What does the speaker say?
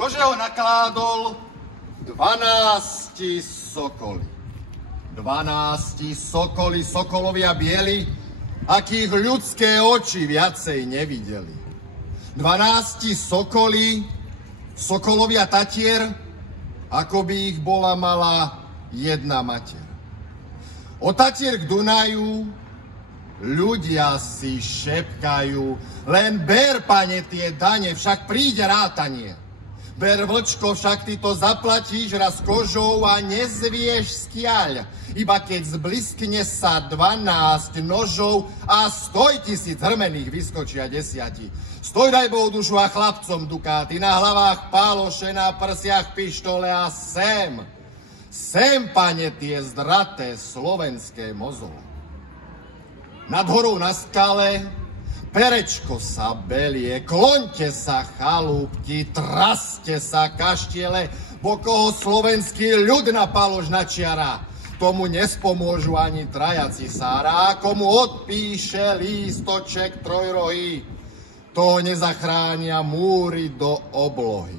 Tože ho nakládol 12 sokoli. 12 sokoli, sokolovia bieli, akých ľudské oči viacej nevideli. 12 sokoli, sokolovia tatier, ako by ich bola mala jedna mater. O tatier k Dunaju ľudia si šepkajú, len ber, pane, tie dane, však príde rátanie. Ber, vlčko, však ty to zaplatíš raz kožou a nezvieš skiaľ. Iba keď zbliskne sa 12 nožov a 100 000 hrmených vyskočia 10. Stoj, daj Bohu dušu a chlapcom dukáty, na hlavách páloše, na prsiach pištole a sem, pane, tie zdraté slovenské mozole. Nad horou na skale perečko sa belie, kloňte sa chalúbky, traste sa kaštiele, bo koho slovenský ľud na pálož načiara, tomu nespomôžu ani traja cisára, a komu odpíše lístoček trojrohý, toho nezachránia múry do oblohy.